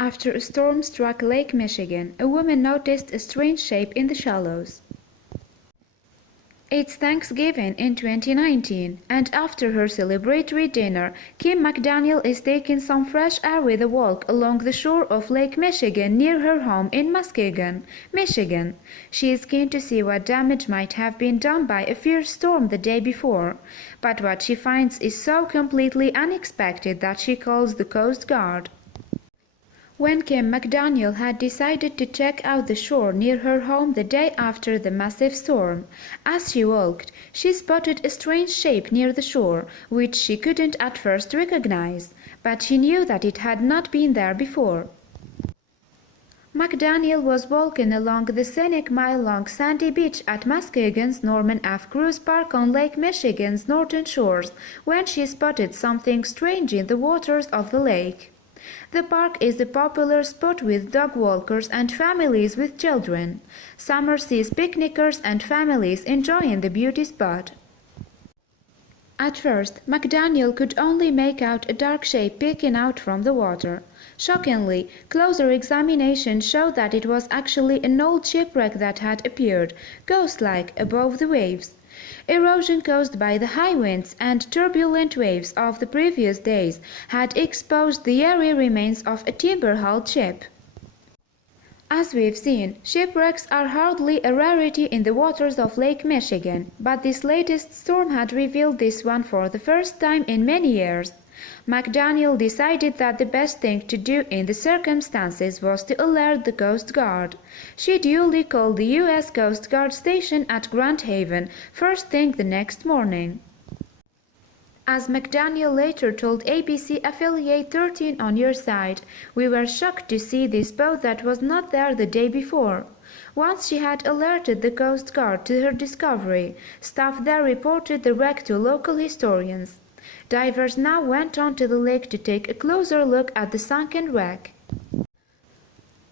After a storm struck Lake Michigan, a woman noticed a strange shape in the shallows. It's Thanksgiving in 2019, and after her celebratory dinner, Kim McDaniel is taking some fresh air with a walk along the shore of Lake Michigan near her home in Muskegon, Michigan. She is keen to see what damage might have been done by a fierce storm the day before, but what she finds is so completely unexpected that she calls the Coast Guard. When Kim McDaniel had decided to check out the shore near her home the day after the massive storm, as she walked, she spotted a strange shape near the shore, which she couldn't at first recognize, but she knew that it had not been there before. McDaniel was walking along the scenic mile-long sandy beach at Muskegon's Norman F. Cruise Park on Lake Michigan's northern shores when she spotted something strange in the waters of the lake. The park is a popular spot with dog walkers and families with children. Summer sees picnickers and families enjoying the beauty spot. At first, McDaniel could only make out a dark shape peeking out from the water. Shockingly, closer examination showed that it was actually an old shipwreck that had appeared, ghost-like, above the waves. Erosion caused by the high winds and turbulent waves of the previous days had exposed the airy remains of a timber-hulled ship. As we've seen, shipwrecks are hardly a rarity in the waters of Lake Michigan, but this latest storm had revealed this one for the first time in many years. McDaniel decided that the best thing to do in the circumstances was to alert the Coast Guard. She duly called the U.S. Coast Guard station at Grand Haven first thing the next morning. As McDaniel later told ABC affiliate 13 on Your Side, "We were shocked to see this boat that was not there the day before." Once she had alerted the Coast Guard to her discovery, staff there reported the wreck to local historians. Divers now went on to the lake to take a closer look at the sunken wreck.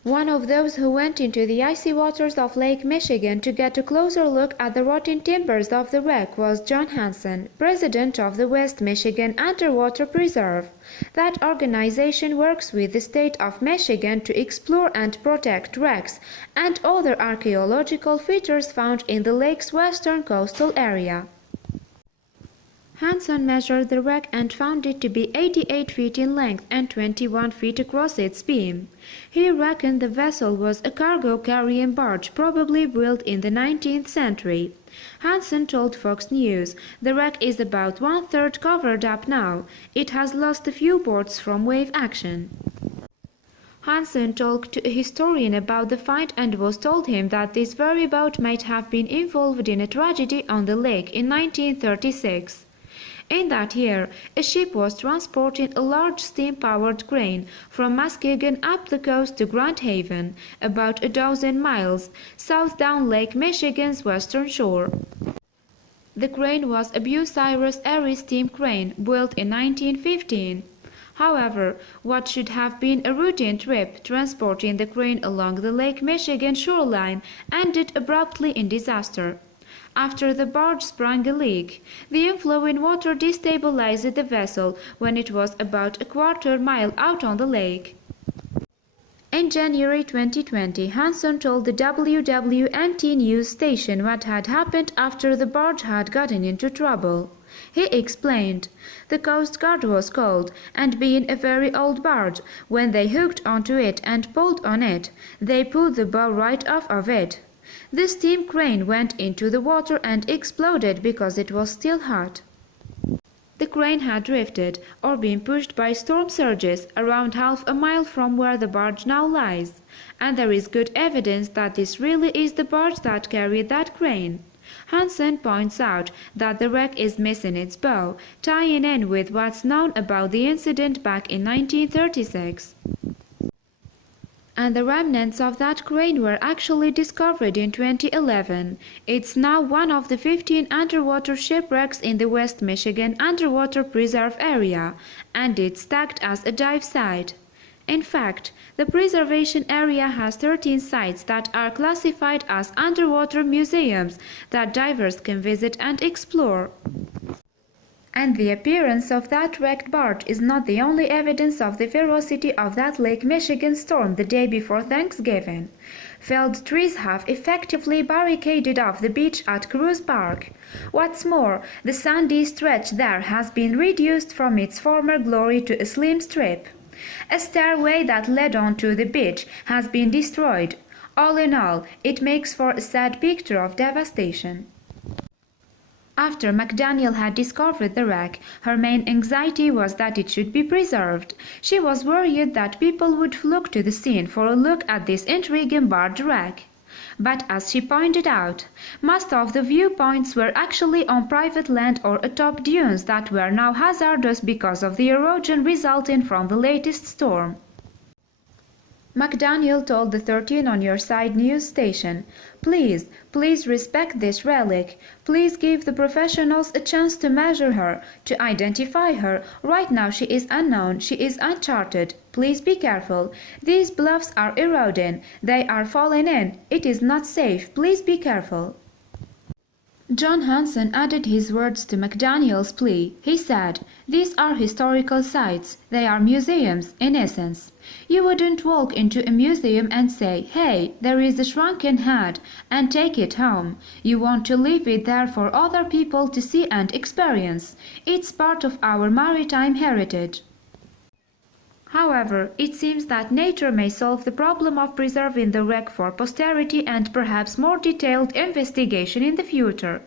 One of those who went into the icy waters of Lake Michigan to get a closer look at the rotting timbers of the wreck was John Hansen, president of the West Michigan Underwater Preserve. That organization works with the state of Michigan to explore and protect wrecks and other archaeological features found in the lake's western coastal area. Hansen measured the wreck and found it to be 88 feet in length and 21 feet across its beam. He reckoned the vessel was a cargo-carrying barge probably built in the 19th century. Hansen told Fox News, "The wreck is about one-third covered up now. It has lost a few boards from wave action." Hansen talked to a historian about the find and was told him that this very boat might have been involved in a tragedy on the lake in 1936. In that year, a ship was transporting a large steam-powered crane from Muskegon up the coast to Grand Haven, about a dozen miles south down Lake Michigan's western shore. The crane was a Bucyrus Erie steam crane built in 1915. However, what should have been a routine trip transporting the crane along the Lake Michigan shoreline ended abruptly in disaster. After the barge sprung a leak, the inflowing water destabilized the vessel when it was about a quarter-mile out on the lake. In January 2020, Hansen told the WWNT news station what had happened after the barge had gotten into trouble. He explained, "The Coast Guard was called, and being a very old barge, when they hooked onto it and pulled on it, they pulled the bow right off of it. The steam crane went into the water and exploded because it was still hot." The crane had drifted, or been pushed by storm surges, around half a mile from where the barge now lies, and there is good evidence that this really is the barge that carried that crane. Hansen points out that the wreck is missing its bow, tying in with what's known about the incident back in 1936. And the remnants of that crane were actually discovered in 2011. It's now one of the 15 underwater shipwrecks in the West Michigan Underwater Preserve area, and it's tagged as a dive site. In fact, the preservation area has 13 sites that are classified as underwater museums that divers can visit and explore. And the appearance of that wrecked barge is not the only evidence of the ferocity of that Lake Michigan storm the day before Thanksgiving. Felled trees have effectively barricaded off the beach at Cruise Park. What's more, the sandy stretch there has been reduced from its former glory to a slim strip. A stairway that led on to the beach has been destroyed. All in all, it makes for a sad picture of devastation. After McDaniel had discovered the wreck, her main anxiety was that it should be preserved. She was worried that people would flock to the scene for a look at this intriguing barge wreck. But as she pointed out, most of the viewpoints were actually on private land or atop dunes that were now hazardous because of the erosion resulting from the latest storm. McDaniel told the 13 on Your Side news station, please respect this relic. Please give the professionals a chance to measure her, to identify her. Right now she is unknown, she is uncharted. Please be careful. These bluffs are eroding. They are falling in. It is not safe. Please be careful. John Hansen added his words to McDaniel's plea. He said, these are historical sites. They are museums, in essence. You wouldn't walk into a museum and say, hey, there is a shrunken head, and take it home. You want to leave it there for other people to see and experience. It's part of our maritime heritage. However, it seems that nature may solve the problem of preserving the wreck for posterity and perhaps more detailed investigation in the future.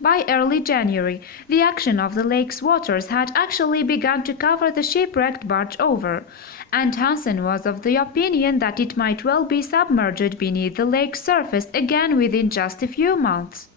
By early January, the action of the lake's waters had actually begun to cover the shipwrecked barge over, and Hansen was of the opinion that it might well be submerged beneath the lake's surface again within just a few months.